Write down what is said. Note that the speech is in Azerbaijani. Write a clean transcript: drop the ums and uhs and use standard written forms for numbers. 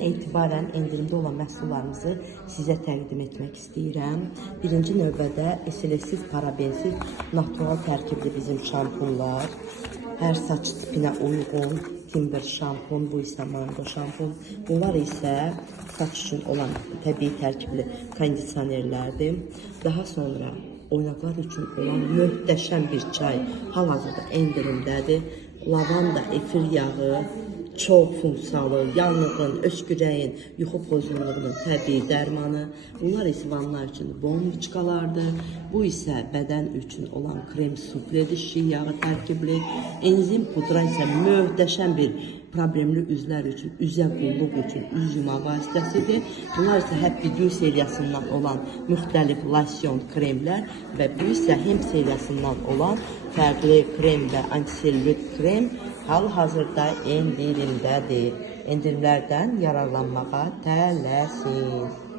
bugündən etibarən endirimdə olan məhsullarımızı sizə təqdim etmək istəyirəm. Birinci növbədə SLS-siz, parabensiz, natural tərkibli bizim şampunlar. Hər saç tipinə uyğun Timber şampun, bu isə mango şampun. Bunlar isə saç üçün olan təbii tərkibli kondisionerlərdir. Daha sonra oynaqlar üçün olan möhtəşəm bir çay hal-hazırda endirimdədir. Lavanda, efir yağı, çox funksiyalı, yanğın, öskürəyin, yuxu pozğunluğunun təbii dərmanı. Bunlar isə vanlar üçün bomboçkalardır. Bu isə bədən üçün olan krem sufledir, şiy yağı tərkibli. Enzim pudra isə möhtəşəm bir problemli üzlər üçün, üzə qulluq üçün üz yuma vasitəsidir. Bunlar isə Happy Dew seriyasından olan müxtəlif lasyon kremlər və bu isə hem seriyasından olan fərqli krem və antiselülit krem hal-hazırda endirimdədir. Endirimlərdən yararlanmağa tələsin.